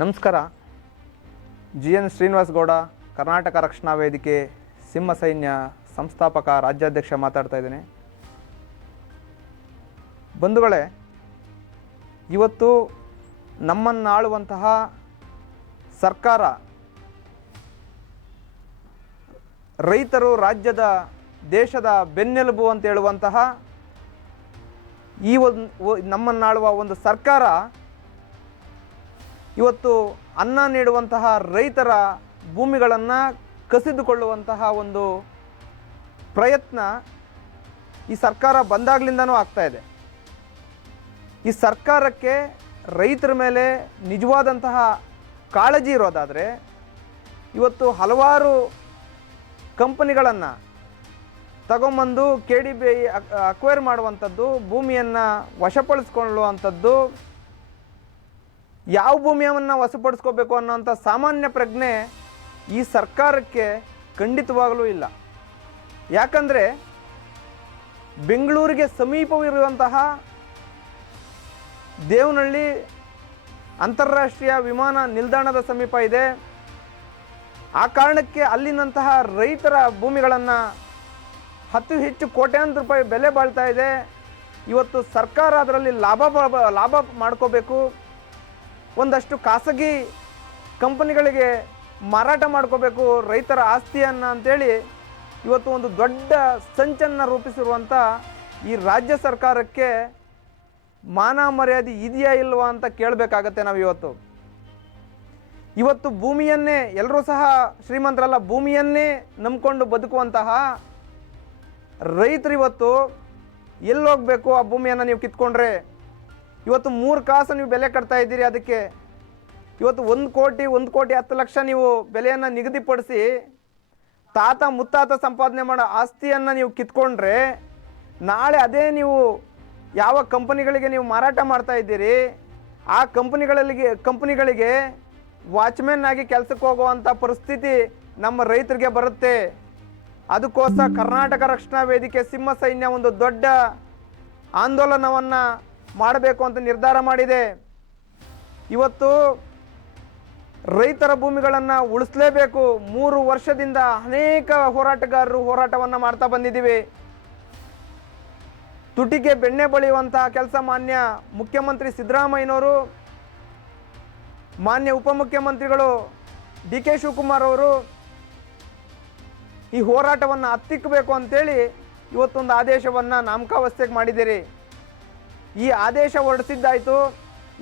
ನಮಸ್ಕಾರ. G N Srinivas Gowda, Karnataka Rakshana Vedike ಸಿಂಹ ಸೈನ್ಯ ಸಂಸ್ಥಾಪಕ ರಾಜ್ಯಾಧ್ಯಕ್ಷ ಮಾತಾಡ್ತಾ ಇದ್ದೇನೆ. ಬಂಧುಗಳೇ, ಇವತ್ತು ನಮ್ಮನ್ನಾಳುವಂತಹ ಸರ್ಕಾರ ರೈತರು ರಾಜ್ಯದ ದೇಶದ ಬೆನ್ನೆಲುಬು ಅಂತ ಹೇಳುವಂತಹ ಈ ಒಂದು ನಮ್ಮನ್ನಾಳುವ ಒಂದು ಸರ್ಕಾರ ಇವತ್ತು ಅನ್ನ ನೀಡುವಂತಹ ರೈತರ ಭೂಮಿಗಳನ್ನು ಕಸಿದುಕೊಳ್ಳುವಂತಹ ಒಂದು ಪ್ರಯತ್ನ ಈ ಸರ್ಕಾರ ಬಂದಾಗಲಿಂದನೂ ಆಗ್ತಾ ಇದೆ. ಈ ಸರ್ಕಾರಕ್ಕೆ ರೈತರ ಮೇಲೆ ನಿಜವಾದಂತಹ ಕಾಳಜಿ ಇರೋದಾದರೆ ಇವತ್ತು ಹಲವಾರು ಕಂಪನಿಗಳನ್ನು ತಗೊಂಬಂದು ಕೆ ಡಿ ಬಿ ಅಕ್ವೈರ್ ಮಾಡುವಂಥದ್ದು, ಭೂಮಿಯನ್ನು ವಶಪಡಿಸ್ಕೊಳ್ಳುವಂಥದ್ದು ಯಾವ ಭೂಮಿಯನ್ನು ವಶಪಡಿಸ್ಕೋಬೇಕು ಅನ್ನೋಂಥ ಸಾಮಾನ್ಯ ಪ್ರಜ್ಞೆ ಈ ಸರ್ಕಾರಕ್ಕೆ ಖಂಡಿತವಾಗಲೂ ಇಲ್ಲ. ಯಾಕಂದರೆ ಬೆಂಗಳೂರಿಗೆ ಸಮೀಪವಿರುವಂತಹ ದೇವನಹಳ್ಳಿ ಅಂತಾರಾಷ್ಟ್ರೀಯ ವಿಮಾನ ನಿಲ್ದಾಣದ ಸಮೀಪ ಇದೆ. ಆ ಕಾರಣಕ್ಕೆ ಅಲ್ಲಿನಂತಹ ರೈತರ ಭೂಮಿಗಳನ್ನು ಹತ್ತು ಹೆಚ್ಚು ಕೋಟ್ಯಾಂತರ ರೂಪಾಯಿ ಬೆಲೆ ಬಾಳ್ತಾ ಇದೆ. ಇವತ್ತು ಸರ್ಕಾರ ಅದರಲ್ಲಿ ಲಾಭ ಲಾಭ ಮಾಡ್ಕೋಬೇಕು. ಒಂದಷ್ಟು ಖಾಸಗಿ ಕಂಪನಿಗಳಿಗೆ ಮಾರಾಟ ಮಾಡ್ಕೋಬೇಕು, ರೈತರ ಆಸ್ತಿಯನ್ನು ಅಂತೇಳಿ ಇವತ್ತು ಒಂದು ದೊಡ್ಡ ಸಂಚನ್ನು ರೂಪಿಸಿರುವಂಥ ಈ ರಾಜ್ಯ ಸರ್ಕಾರಕ್ಕೆ ಮಾನ ಮರ್ಯಾದೆ ಇದೆಯಾ ಇಲ್ವಾ ಅಂತ ಕೇಳಬೇಕಾಗತ್ತೆ ನಾವು ಇವತ್ತು. ಇವತ್ತು ಭೂಮಿಯನ್ನೇ ಎಲ್ಲರೂ ಸಹ ಶ್ರೀಮಂತರಲ್ಲ, ಭೂಮಿಯನ್ನೇ ನಂಬಿಕೊಂಡು ಬದುಕುವಂತಹ ರೈತರು ಇವತ್ತು ಎಲ್ಲಿ ಹೋಗಬೇಕು ಆ ಭೂಮಿಯನ್ನು ನೀವು ಕಿತ್ಕೊಂಡ್ರೆ? ಇವತ್ತು ಮೂರು ಕಾಸು ನೀವು ಬೆಲೆ ಕಟ್ತಾ ಇದ್ದೀರಿ ಅದಕ್ಕೆ. ಇವತ್ತು ಒಂದು ಕೋಟಿ ಒಂದು ಕೋಟಿ ಹತ್ತು ಲಕ್ಷ ನೀವು ಬೆಲೆಯನ್ನು ನಿಗದಿಪಡಿಸಿ ತಾತ ಮುತ್ತಾತ ಸಂಪಾದನೆ ಮಾಡೋ ಆಸ್ತಿಯನ್ನು ನೀವು ಕಿತ್ಕೊಂಡ್ರೆ ನಾಳೆ ಅದೇ ನೀವು ಯಾವ ಕಂಪನಿಗಳಿಗೆ ನೀವು ಮಾರಾಟ ಮಾಡ್ತಾ ಇದ್ದೀರಿ, ಆ ಕಂಪನಿಗಳಿಗೆ ಕಂಪನಿಗಳಿಗೆ ವಾಚ್ಮ್ಯಾನ್ ಆಗಿ ಕೆಲಸಕ್ಕೆ ಹೋಗುವಂಥ ಪರಿಸ್ಥಿತಿ ನಮ್ಮ ರೈತರಿಗೆ ಬರುತ್ತೆ. ಅದಕ್ಕೋಸ್ಕರ ಕರ್ನಾಟಕ ರಕ್ಷಣಾ ವೇದಿಕೆ ಸಿಂಹ ಸೈನ್ಯ ಒಂದು ದೊಡ್ಡ ಆಂದೋಲನವನ್ನು ಮಾಡಬೇಕು ಅಂತ ನಿರ್ಧಾರ ಮಾಡಿದೆ. ಇವತ್ತು ರೈತರ ಭೂಮಿಗಳನ್ನು ಉಳಿಸಲೇಬೇಕು. ಮೂರು ವರ್ಷದಿಂದ ಅನೇಕ ಹೋರಾಟಗಾರರು ಹೋರಾಟವನ್ನು ಮಾಡ್ತಾ ಬಂದಿದ್ದೀವಿ. ತುಟಿಗೆ ಬೆಣ್ಣೆ ಬಳಿಯುವಂತಹ ಕೆಲಸ ಮಾನ್ಯ ಮುಖ್ಯಮಂತ್ರಿ ಸಿದ್ದರಾಮಯ್ಯನವರು, ಮಾನ್ಯ ಉಪಮುಖ್ಯಮಂತ್ರಿಗಳು ಡಿ ಕೆ ಶಿವಕುಮಾರ್ ಅವರು ಈ ಹೋರಾಟವನ್ನು ಹತ್ತಿಕ್ಕಬೇಕು ಅಂತೇಳಿ ಇವತ್ತೊಂದು ಆದೇಶವನ್ನು ನಾಮಕಾವಸ್ಥೆಗೆ ಮಾಡಿದ್ದೀರಿ. ಈ ಆದೇಶ ಹೊರಡಿಸಿದ್ದಾಯಿತು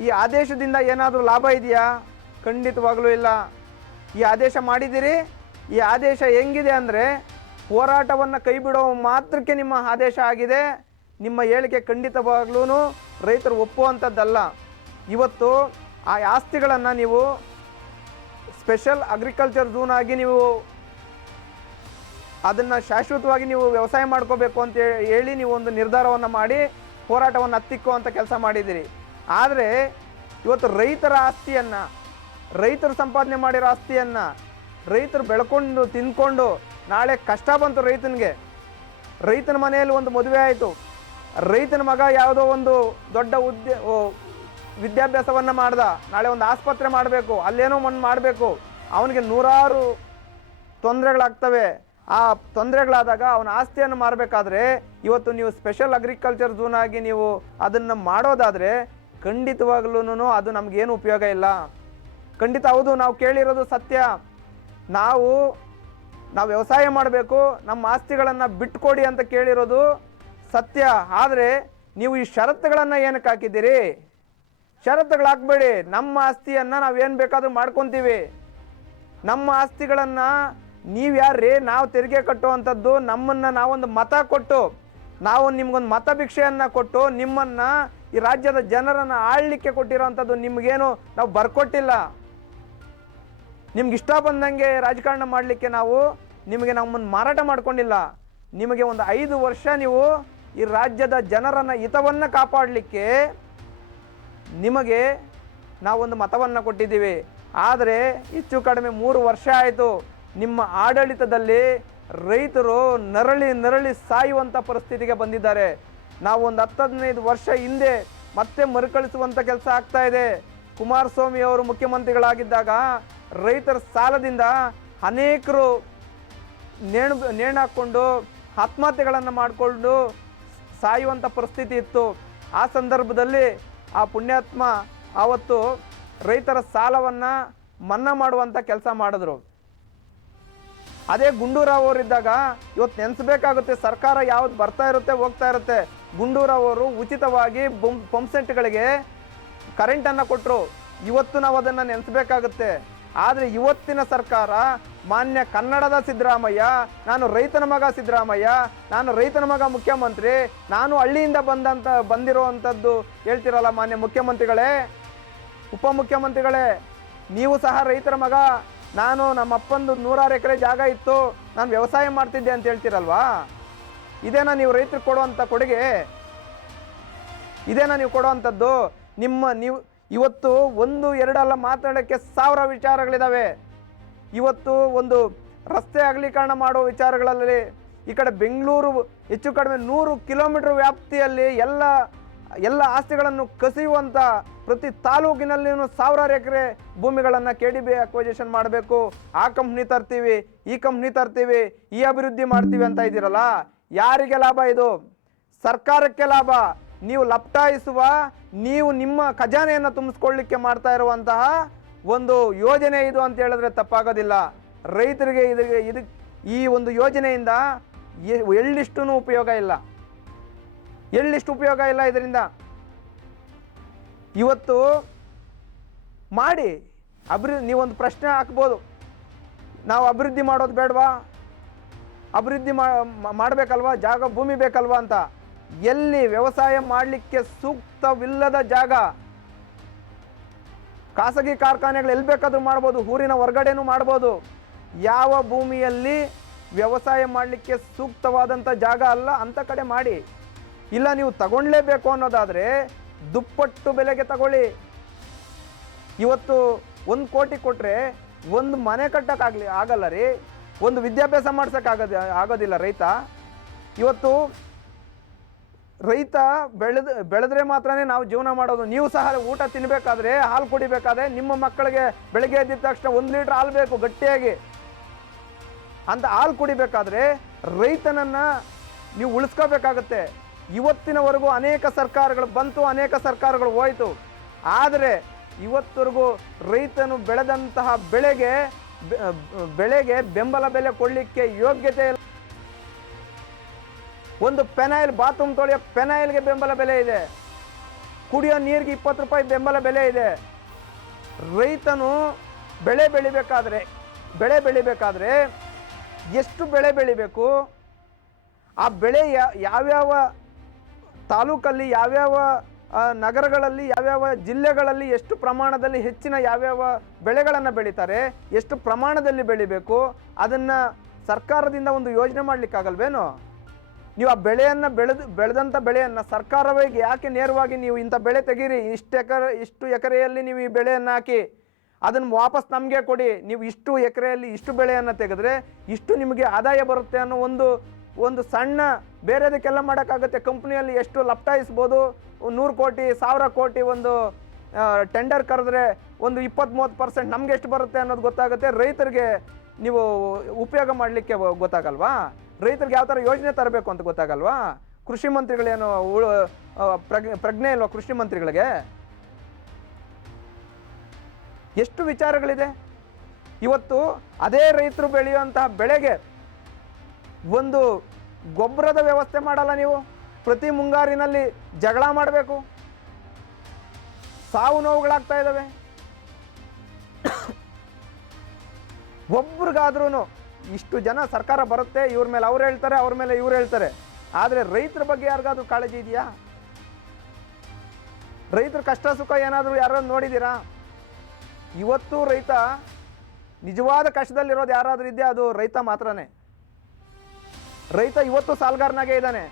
ಈ ಆದೇಶದಿಂದ ಏನಾದರೂ ಲಾಭ ಇದೆಯಾ? ಖಂಡಿತವಾಗಲೂ ಇಲ್ಲ. ಈ ಆದೇಶ ಮಾಡಿದ್ದೀರಿ. ಈ ಆದೇಶ ಹೆಂಗಿದೆ ಅಂದರೆ ಹೋರಾಟವನ್ನು ಕೈ ಬಿಡೋ ಮಾತ್ರಕ್ಕೆ ನಿಮ್ಮ ಆದೇಶ ಆಗಿದೆ. ನಿಮ್ಮ ಹೇಳಿಕೆ ಖಂಡಿತವಾಗ್ಲೂ ರೈತರು ಒಪ್ಪುವಂಥದ್ದಲ್ಲ. ಇವತ್ತು ಆ ಆಸ್ತಿಗಳನ್ನು ನೀವು ಸ್ಪೆಷಲ್ ಅಗ್ರಿಕಲ್ಚರ್ ಝೋನ್ ಆಗಿ ನೀವು ಅದನ್ನು ಶಾಶ್ವತವಾಗಿ ನೀವು ವ್ಯವಸಾಯ ಮಾಡ್ಕೋಬೇಕು ಅಂತ ಹೇಳಿ ನೀವು ಒಂದು ನಿರ್ಧಾರವನ್ನು ಮಾಡಿ ಹೋರಾಟವನ್ನು ಹತ್ತಿಕ್ಕುವಂಥ ಕೆಲಸ ಮಾಡಿದ್ದೀರಿ. ಆದರೆ ಇವತ್ತು ರೈತರ ಆಸ್ತಿಯನ್ನು, ರೈತರು ಸಂಪಾದನೆ ಮಾಡಿರೋ ಆಸ್ತಿಯನ್ನು, ರೈತರು ಬೆಳ್ಕೊಂಡು ತಿಂದ್ಕೊಂಡು ನಾಳೆ ಕಷ್ಟ ಬಂತು ರೈತನಿಗೆ. ರೈತನ ಮನೆಯಲ್ಲಿ ಒಂದು ಮದುವೆ ಆಯಿತು. ರೈತನ ಮಗ ಯಾವುದೋ ಒಂದು ದೊಡ್ಡ ಉದ್ಯ ವಿದ್ಯಾಭ್ಯಾಸವನ್ನು ಮಾಡ್ದ. ನಾಳೆ ಒಂದು ಆಸ್ಪತ್ರೆ ಮಾಡಬೇಕು. ಅಲ್ಲೇನೋ ಒಂದು ಮಾಡಬೇಕು. ಅವನಿಗೆ ನೂರಾರು ತೊಂದರೆಗಳಾಗ್ತವೆ. ಆ ತೊಂದರೆಗಳಾದಾಗ ಅವನ ಆಸ್ತಿಯನ್ನು ಮಾರಬೇಕಾದ್ರೆ ಇವತ್ತು ನೀವು ಸ್ಪೆಷಲ್ ಅಗ್ರಿಕಲ್ಚರ್ ಝೋನ್ ಆಗಿ ನೀವು ಅದನ್ನು ಮಾಡೋದಾದರೆ ಖಂಡಿತವಾಗ್ಲೂ ಅದು ನಮಗೇನು ಉಪಯೋಗ ಇಲ್ಲ. ಖಂಡಿತ ಹೌದು, ನಾವು ಕೇಳಿರೋದು ಸತ್ಯ. ನಾವು ನಾವು ವ್ಯವಸಾಯ ಮಾಡಬೇಕು, ನಮ್ಮ ಆಸ್ತಿಗಳನ್ನು ಬಿಟ್ಕೊಡಿ ಅಂತ ಕೇಳಿರೋದು ಸತ್ಯ. ಆದರೆ ನೀವು ಈ ಷರತ್ತುಗಳನ್ನು ಏನಕ್ಕೆ ಹಾಕಿದ್ದೀರಿ? ಷರತ್ತುಗಳು ಹಾಕ್ಬೇಡಿ ನಮ್ಮ ಆಸ್ತಿಯನ್ನು ನಾವೇನು ಬೇಕಾದರೂ ಮಾಡ್ಕೊತೀವಿ. ನಮ್ಮ ಆಸ್ತಿಗಳನ್ನು ನೀವು ಯಾರ್ರಿ ನಾವು ತೆರಿಗೆ ಕಟ್ಟುವಂಥದ್ದು ನಮ್ಮನ್ನು ನಾವೊಂದು ಮತ ಕೊಟ್ಟು, ನಾವು ನಿಮ್ಗೊಂದು ಮತ ಭಿಕ್ಷೆಯನ್ನು ಕೊಟ್ಟು, ನಿಮ್ಮನ್ನು ಈ ರಾಜ್ಯದ ಜನರನ್ನು ಆಳ್ಲಿಕ್ಕೆ ಕೊಟ್ಟಿರೋವಂಥದ್ದು ನಿಮಗೇನು ನಾವು ಬರ್ಕೊಟ್ಟಿಲ್ಲ. ನಿಮ್ಗೆ ಇಷ್ಟ ಬಂದಂಗೆ ರಾಜಕಾರಣ ಮಾಡಲಿಕ್ಕೆ ನಾವು ನಿಮಗೆ ನಮ್ಮನ್ನು ಮಾರಾಟ ಮಾಡ್ಕೊಂಡಿಲ್ಲ. ನಿಮಗೆ ಒಂದು ಐದು ವರ್ಷ ನೀವು ಈ ರಾಜ್ಯದ ಜನರನ್ನ ಹಿತವನ್ನು ಕಾಪಾಡಲಿಕ್ಕೆ ನಿಮಗೆ ನಾವೊಂದು ಮತವನ್ನು ಕೊಟ್ಟಿದ್ದೀವಿ. ಆದರೆ ಹೆಚ್ಚು ಕಡಿಮೆ ಮೂರು ವರ್ಷ ಆಯಿತು. ನಿಮ್ಮ ಆಡಳಿತದಲ್ಲಿ ರೈತರು ನರಳಿ ನರಳಿ ಸಾಯುವಂಥ ಪರಿಸ್ಥಿತಿಗೆ ಬಂದಿದ್ದಾರೆ. ನಾವು ಒಂದು ಹತ್ತು ಹದಿನೈದು ವರ್ಷ ಹಿಂದೆ ಮತ್ತೆ ಮರುಕಳಿಸುವಂಥ ಕೆಲಸ ಆಗ್ತಾ ಇದೆ. ಕುಮಾರಸ್ವಾಮಿ ಅವರು ಮುಖ್ಯಮಂತ್ರಿಗಳಾಗಿದ್ದಾಗ ರೈತರ ಸಾಲದಿಂದ ಅನೇಕರು ನೇಣು ನೇಣು ಹಾಕ್ಕೊಂಡು ಆತ್ಮಹತ್ಯೆಗಳನ್ನು ಮಾಡಿಕೊಂಡು ಸಾಯುವಂಥ ಪರಿಸ್ಥಿತಿ ಇತ್ತು. ಆ ಸಂದರ್ಭದಲ್ಲಿ ಆ ಪುಣ್ಯಾತ್ಮ ಆವತ್ತು ರೈತರ ಸಾಲವನ್ನು ಮನ್ನಾ ಮಾಡುವಂಥ ಕೆಲಸ ಮಾಡಿದ್ರು. ಅದೇ ಗುಂಡೂರಾವ್ ಅವರಿದ್ದಾಗ ಇವತ್ತು ನೆನೆಸ್ಬೇಕಾಗುತ್ತೆ ಸರ್ಕಾರ ಯಾವ್ದು ಬರ್ತಾ ಇರುತ್ತೆ, ಹೋಗ್ತಾ ಇರುತ್ತೆ. ಗುಂಡೂರಾವ್ ಅವರು ಉಚಿತವಾಗಿ ಬೊಂ ಪಂಪ್ಸೆಟ್ಗಳಿಗೆ ಕರೆಂಟನ್ನು ಕೊಟ್ಟರು ಇವತ್ತು ನಾವು ಅದನ್ನು ನೆನೆಸ್ಬೇಕಾಗುತ್ತೆ. ಆದರೆ ಇವತ್ತಿನ ಸರ್ಕಾರ ಮಾನ್ಯ ಕನ್ನಡದ ಸಿದ್ದರಾಮಯ್ಯ, ನಾನು ರೈತನ ಮಗ ಸಿದ್ದರಾಮಯ್ಯ, ನಾನು ರೈತನ ಮಗ ಮುಖ್ಯಮಂತ್ರಿ, ನಾನು ಹಳ್ಳಿಯಿಂದ ಬಂದಂತ, ಬಂದಿರುವಂಥದ್ದು ಹೇಳ್ತಿರಲ್ಲ ಮಾನ್ಯ ಮುಖ್ಯಮಂತ್ರಿಗಳೇ, ಉಪಮುಖ್ಯಮಂತ್ರಿಗಳೇ, ನೀವು ಸಹ ರೈತರ ಮಗ. ನಾನು ನಮ್ಮ ಅಪ್ಪಂದು ನೂರಾರು ಎಕರೆ ಜಾಗ ಇತ್ತು, ನಾನು ವ್ಯವಸಾಯ ಮಾಡ್ತಿದ್ದೆ ಅಂತ ಹೇಳ್ತೀರಲ್ವಾ? ಇದೇನಾ ನೀವು ರೈತರಿಗೆ ಕೊಡುವಂಥ ಕೊಡುಗೆ? ಇದೇನಾ ನೀವು ಕೊಡುವಂಥದ್ದು? ನಿಮ್ಮ ನೀವು, ಇವತ್ತು ಒಂದು ಎರಡಲ್ಲ ಮಾತಾಡೋಕ್ಕೆ ಸಾವಿರ ವಿಚಾರಗಳಿದ್ದಾವೆ ಇವತ್ತು ಒಂದು ರಸ್ತೆ ಅಗಲೀಕರಣ ಮಾಡುವ ವಿಚಾರಗಳಲ್ಲಿ, ಈ ಕಡೆ ಬೆಂಗಳೂರು ಹೆಚ್ಚು ಕಡಿಮೆ ನೂರು ಕಿಲೋಮೀಟರ್ ವ್ಯಾಪ್ತಿಯಲ್ಲಿ ಎಲ್ಲ ಎಲ್ಲ ಆಸ್ತಿಗಳನ್ನು ಕಸಿಯುವಂಥ ಪ್ರತಿ ತಾಲೂಕಿನಲ್ಲಿನೂ ಸಾವಿರಾರು ಎಕರೆ ಭೂಮಿಗಳನ್ನು ಕೆ ಡಿ ಬಿ ಅಕ್ವಜೇಷನ್ ಮಾಡಬೇಕು. ಆ ಕಂಪ್ನಿ ತರ್ತೀವಿ, ಈ ಕಂಪ್ನಿ ತರ್ತೀವಿ, ಈ ಅಭಿವೃದ್ಧಿ ಮಾಡ್ತೀವಿ ಅಂತ ಇದ್ದೀರಲ್ಲ, ಯಾರಿಗೆ ಲಾಭ ಇದು? ಸರ್ಕಾರಕ್ಕೆ ಲಾಭ. ನೀವು ಲಪ್ಟಾಯಿಸುವ, ನೀವು ನಿಮ್ಮ ಖಜಾನೆಯನ್ನು ತುಂಬಿಸ್ಕೊಳ್ಳಿಕ್ಕೆ ಮಾಡ್ತಾ ಇರುವಂತಹ ಒಂದು ಯೋಜನೆ ಇದು ಅಂತ ಹೇಳಿದ್ರೆ ತಪ್ಪಾಗೋದಿಲ್ಲ. ರೈತರಿಗೆ ಇದಕ್ಕೆ ಇದು, ಈ ಒಂದು ಯೋಜನೆಯಿಂದ ಎಳ್ಳಿಷ್ಟೂ ಉಪಯೋಗ ಇಲ್ಲ. ಎಳ್ಳಿಷ್ಟು ಉಪಯೋಗ ಇಲ್ಲ ಇದರಿಂದ. ಇವತ್ತು ಮಾಡಿ ಅಭಿವೃದ್ಧಿ ನೀವೊಂದು ಪ್ರಶ್ನೆ ಹಾಕ್ಬೋದು. ನಾವು ಅಭಿವೃದ್ಧಿ ಮಾಡೋದು ಬೇಡವಾ? ಅಭಿವೃದ್ಧಿ ಮಾಡಬೇಕಲ್ವಾ? ಜಾಗ ಭೂಮಿ ಬೇಕಲ್ವಾ ಅಂತ? ಎಲ್ಲಿ ವ್ಯವಸಾಯ ಮಾಡಲಿಕ್ಕೆ ಸೂಕ್ತವಿಲ್ಲದ ಜಾಗ? ಖಾಸಗಿ ಕಾರ್ಖಾನೆಗಳು ಎಲ್ಲಿ ಬೇಕಾದರೂ ಮಾಡ್ಬೋದು, ಊರಿನ ಹೊರಗಡೆನೂ ಮಾಡ್ಬೋದು. ಯಾವ ಭೂಮಿಯಲ್ಲಿ ವ್ಯವಸಾಯ ಮಾಡಲಿಕ್ಕೆ ಸೂಕ್ತವಾದಂಥ ಜಾಗ ಅಲ್ಲ ಅಂಥ ಕಡೆ ಮಾಡಿ. ಇಲ್ಲ ನೀವು ತಗೊಳ್ಳೇಬೇಕು ಅನ್ನೋದಾದರೆ ದುಪ್ಪಟ್ಟು ಬೆಲೆಗೆ ತಗೊಳ್ಳಿ. ಇವತ್ತು ಒಂದು ಕೋಟಿ ಕೊಟ್ಟರೆ ಒಂದು ಮನೆ ಕಟ್ಟೋಕ್ಕಾಗಲಿ ಆಗಲ್ಲ ರೀ. ಒಂದು ವಿದ್ಯಾಭ್ಯಾಸ ಮಾಡ್ಸೋಕ್ಕಾಗೋದು ಆಗೋದಿಲ್ಲ ರೈತ. ಇವತ್ತು ರೈತ ಬೆಳೆದ ಬೆಳೆದ್ರೆ ಮಾತ್ರನೇ ನಾವು ಜೀವನ ಮಾಡೋದು. ನೀವು ಸಹ ಊಟ ತಿನ್ನಬೇಕಾದ್ರೆ ಹಾಲು ಕುಡಿಬೇಕಾದ್ರೆ ನಿಮ್ಮ ಮಕ್ಕಳಿಗೆ ಬೆಳಗ್ಗೆ ಎದ್ದಿದ ತಕ್ಷಣ ಒಂದು ಲೀಟ್ರ್ ಹಾಲು ಬೇಕು ಗಟ್ಟಿಯಾಗಿ. ಅಂತ ಹಾಲು ಕುಡಿಬೇಕಾದ್ರೆ ರೈತನನ್ನು ನೀವು ಉಳಿಸ್ಕೋಬೇಕಾಗತ್ತೆ. ಇವತ್ತಿನವರೆಗೂ ಅನೇಕ ಸರ್ಕಾರಗಳು ಬಂತು, ಅನೇಕ ಸರ್ಕಾರಗಳು ಹೋಯಿತು. ಆದರೆ ಇವತ್ತವರೆಗೂ ರೈತನು ಬೆಳೆದಂತಹ ಬೆಳೆಗೆ ಬೆಳೆಗೆ ಬೆಂಬಲ ಬೆಲೆ ಕೊಡಲಿಕ್ಕೆ ಯೋಗ್ಯತೆ ಇಲ್ಲ. ಒಂದು ಪೆನಾಯಿಲ್ ಬಾತ್ರೂಮ್ ತೊಳೆಯೋ ಪೆನಾಯಿಲ್ಗೆ ಬೆಂಬಲ ಬೆಲೆ ಇದೆ. ಕುಡಿಯೋ ನೀರಿಗೆ ಇಪ್ಪತ್ತು ರೂಪಾಯಿ ಬೆಂಬಲ ಬೆಲೆ ಇದೆ. ರೈತನು ಬೆಳೆ ಬೆಳಿಬೇಕಾದ್ರೆ ಬೆಳೆ ಬೆಳಿಬೇಕಾದ್ರೆ ಎಷ್ಟು ಬೆಳೆ ಬೆಳಿಬೇಕು? ಆ ಬೆಳೆ ಯಾವ್ಯಾವ ತಾಲೂಕಲ್ಲಿ ಯಾವ್ಯಾವ ನಗರಗಳಲ್ಲಿ ಯಾವ್ಯಾವ ಜಿಲ್ಲೆಗಳಲ್ಲಿ ಎಷ್ಟು ಪ್ರಮಾಣದಲ್ಲಿ ಹೆಚ್ಚಿನ ಯಾವ್ಯಾವ ಬೆಳೆಗಳನ್ನು ಬೆಳೀತಾರೆ, ಎಷ್ಟು ಪ್ರಮಾಣದಲ್ಲಿ ಬೆಳಿಬೇಕು, ಅದನ್ನು ಸರ್ಕಾರದಿಂದ ಒಂದು ಯೋಜನೆ ಮಾಡಲಿಕ್ಕಾಗಲ್ವೇನೋ? ನೀವು ಆ ಬೆಳೆಯನ್ನು ಬೆಳೆದು ಬೆಳೆದಂಥ ಬೆಳೆಯನ್ನು ಸರ್ಕಾರವಾಗಿ ಯಾಕೆ ನೇರವಾಗಿ ನೀವು ಇಂಥ ಬೆಳೆ ತೆಗೀರಿ, ಇಷ್ಟು ಎಕರೆ, ಇಷ್ಟು ಎಕರೆಯಲ್ಲಿ ನೀವು ಈ ಬೆಳೆಯನ್ನು ಹಾಕಿ, ಅದನ್ನು ವಾಪಸ್ ನಮಗೆ ಕೊಡಿ, ನೀವು ಇಷ್ಟು ಎಕರೆಯಲ್ಲಿ ಇಷ್ಟು ಬೆಳೆಯನ್ನು ತೆಗೆದ್ರೆ ಇಷ್ಟು ನಿಮಗೆ ಆದಾಯ ಬರುತ್ತೆ ಅನ್ನೋ ಒಂದು ಒಂದು ಸಣ್ಣ ಬೇರೆದಕ್ಕೆಲ್ಲ ಮಾಡೋಕ್ಕಾಗುತ್ತೆ. ಕಂಪ್ನಿಯಲ್ಲಿ ಎಷ್ಟು ಲಪ್ಟಾಯಿಸ್ಬೋದು ನೂರು ಕೋಟಿ, ಸಾವಿರ ಕೋಟಿ ಒಂದು ಟೆಂಡರ್ ಕರೆದ್ರೆ ಒಂದು ಇಪ್ಪತ್ತ್ ಮೂವತ್ತು ಪರ್ಸೆಂಟ್ ನಮ್ಗೆ ಎಷ್ಟು ಬರುತ್ತೆ ಅನ್ನೋದು ಗೊತ್ತಾಗುತ್ತೆ. ರೈತರಿಗೆ ನೀವು ಉಪಯೋಗ ಮಾಡಲಿಕ್ಕೆ ಗೊತ್ತಾಗಲ್ವಾ? ರೈತರಿಗೆ ಯಾವ ಥರ ಯೋಜನೆ ತರಬೇಕು ಅಂತ ಗೊತ್ತಾಗಲ್ವಾ? ಕೃಷಿ ಮಂತ್ರಿಗಳೇನು ಪ್ರಜ್ಞೆ ಇಲ್ವಾ ಕೃಷಿ ಮಂತ್ರಿಗಳಿಗೆ? ಎಷ್ಟು ವಿಚಾರಗಳಿದೆ? ಇವತ್ತು ಅದೇ ರೈತರು ಬೆಳೆಯುವಂತಹ ಬೆಳೆಗೆ ಒಂದು ಗೊಬ್ಬರದ ವ್ಯವಸ್ಥೆ ಮಾಡಲ್ಲ ನೀವು. ಪ್ರತಿ ಮುಂಗಾರಿನಲ್ಲಿ ಜಗಳ ಮಾಡಬೇಕು. ಸಾವು ನೋವುಗಳಾಗ್ತಾ ಇದ್ದಾವೆ. ಒಬ್ರಿಗಾದ್ರೂ ಇಷ್ಟು ಜನ ಸರ್ಕಾರ ಬರುತ್ತೆ, ಇವ್ರ ಮೇಲೆ ಅವ್ರು ಹೇಳ್ತಾರೆ, ಅವ್ರ ಮೇಲೆ ಇವ್ರು ಹೇಳ್ತಾರೆ. ಆದರೆ ರೈತರ ಬಗ್ಗೆ ಯಾರಿಗಾದ್ರೂ ಕಾಳಜಿ ಇದೆಯಾ? ರೈತರ ಕಷ್ಟ ಸುಖ ಏನಾದರೂ ಯಾರು ನೋಡಿದ್ದೀರಾ? ಇವತ್ತು ರೈತ ನಿಜವಾದ ಕಷ್ಟದಲ್ಲಿರೋದು ಯಾರಾದರೂ ಇದೆಯಾ? ಅದು ರೈತ ಮಾತ್ರನೇ. ರೈತ ಇವತ್ತು ಸಾಲ್ಗಾರ್ನಾಗೆ ಇದ್ದಾನೆ.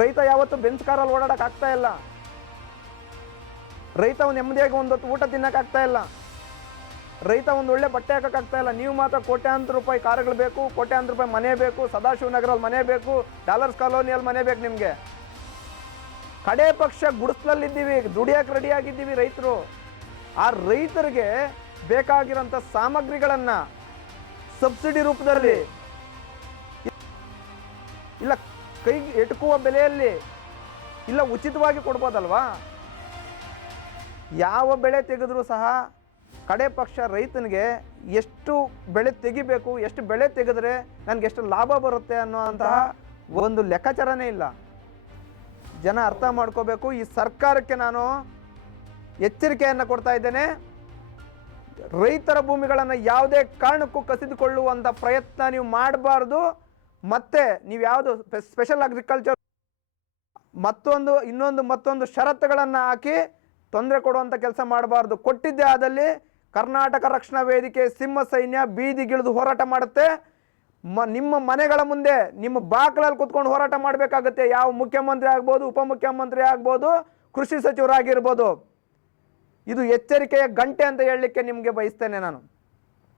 ರೈತ ಯಾವತ್ತು ಬೆಂಚ್ ಕಾರಲ್ಲಿ ಓಡಾಡಕ್ ಆಗ್ತಾ ಇಲ್ಲ. ರೈತ ಒಂದು ನೆಮ್ಮದಿಯಾಗಿ ಒಂದೊತ್ತು ಊಟ ತಿನ್ನಕ್ ಆಗ್ತಾ ಇಲ್ಲ. ರೈತ ಒಂದು ಒಳ್ಳೆ ಬಟ್ಟೆ ಹಾಕಕ್ ಆಗ್ತಾ ಇಲ್ಲ. ನೀವು ಮಾತ್ರ ಕೋಟ್ಯಾಂತರ ರೂಪಾಯಿ ಕಾರುಗಳು ಬೇಕು, ಕೋಟ್ಯಾಂತರ ರೂಪಾಯಿ ಮನೆ ಬೇಕು ಸದಾಶಿವನಗರಲ್ಲಿ ಮನೆ ಬೇಕು, ಡಾಲರ್ಸ್ ಕಾಲೋನಿಯಲ್ಲಿ ಮನೆ ಬೇಕು ನಿಮಗೆ. ಕಡೆ ಪಕ್ಷ ಗುಡಿಸ್ಲಲ್ಲಿದ್ದೀವಿ ದುಡಿಯಕ್ಕೆ ರೆಡಿ ಆಗಿದ್ದೀವಿ ರೈತರು. ಆ ರೈತರಿಗೆ ಬೇಕಾಗಿರೋಂಥ ಸಾಮಗ್ರಿಗಳನ್ನು ಸಬ್ಸಿಡಿ ರೂಪದಲ್ಲಿ ಇಲ್ಲ ಕೈಗೆ ಎಟುಕುವ ಬೆಲೆಯಲ್ಲಿ ಇಲ್ಲ ಉಚಿತವಾಗಿ ಕೊಡ್ಬೋದಲ್ವಾ? ಯಾವ ಬೆಳೆ ತೆಗೆದರೂ ಸಹ ಕಡೆ ಪಕ್ಷ ರೈತನಿಗೆ ಎಷ್ಟು ಬೆಳೆ ತೆಗಿಬೇಕು, ಎಷ್ಟು ಬೆಳೆ ತೆಗೆದ್ರೆ ನನಗೆ ಎಷ್ಟು ಲಾಭ ಬರುತ್ತೆ ಅನ್ನೋಂತಹ ಒಂದು ಲೆಕ್ಕಾಚಾರನೇ ಇಲ್ಲ. ಜನ ಅರ್ಥ ಮಾಡ್ಕೋಬೇಕು. ಈ ಸರ್ಕಾರಕ್ಕೆ ನಾನು ಎಚ್ಚರಿಕೆಯನ್ನು ಕೊಡ್ತಾ ಇದ್ದೇನೆ. ರೈತರ ಭೂಮಿಗಳನ್ನು ಯಾವುದೇ ಕಾರಣಕ್ಕೂ ಕಸಿದುಕೊಳ್ಳುವಂಥ ಪ್ರಯತ್ನ ನೀವು ಮಾಡಬಾರ್ದು. ಮತ್ತೆ ನೀವು ಯಾವುದು ಸ್ಪೆಷಲ್ ಅಗ್ರಿಕಲ್ಚರ್ ಮತ್ತೊಂದು, ಇನ್ನೊಂದು, ಮತ್ತೊಂದು ಷರತ್ತುಗಳನ್ನು ಹಾಕಿ ತೊಂದರೆ ಕೊಡುವಂಥ ಕೆಲಸ ಮಾಡಬಾರ್ದು. ಕೊಟ್ಟಿದ್ದೇ ಆದಲ್ಲಿ ಕರ್ನಾಟಕ ರಕ್ಷಣಾ ವೇದಿಕೆ ಸಿಂಹ ಸೈನ್ಯ ಬೀದಿಗಿಳಿದು ಹೋರಾಟ ಮಾಡುತ್ತೆ. ಮ, ನಿಮ್ಮ ಮನೆಗಳ ಮುಂದೆ ನಿಮ್ಮ ಬಾಕಲಲ್ಲಿ ಕುತ್ಕೊಂಡು ಹೋರಾಟ ಮಾಡಬೇಕಾಗುತ್ತೆ. ಯಾವ ಮುಖ್ಯಮಂತ್ರಿ ಆಗ್ಬೋದು, ಉಪಮುಖ್ಯಮಂತ್ರಿ ಆಗ್ಬೋದು, ಕೃಷಿ ಸಚಿವರಾಗಿರ್ಬೋದು. ಇದು ಎಚ್ಚರಿಕೆಯ ಗಂಟೆ ಅಂತ ಹೇಳಲಿಕ್ಕೆ ನಿಮಗೆ ಬಯಸ್ತೇನೆ ನಾನು.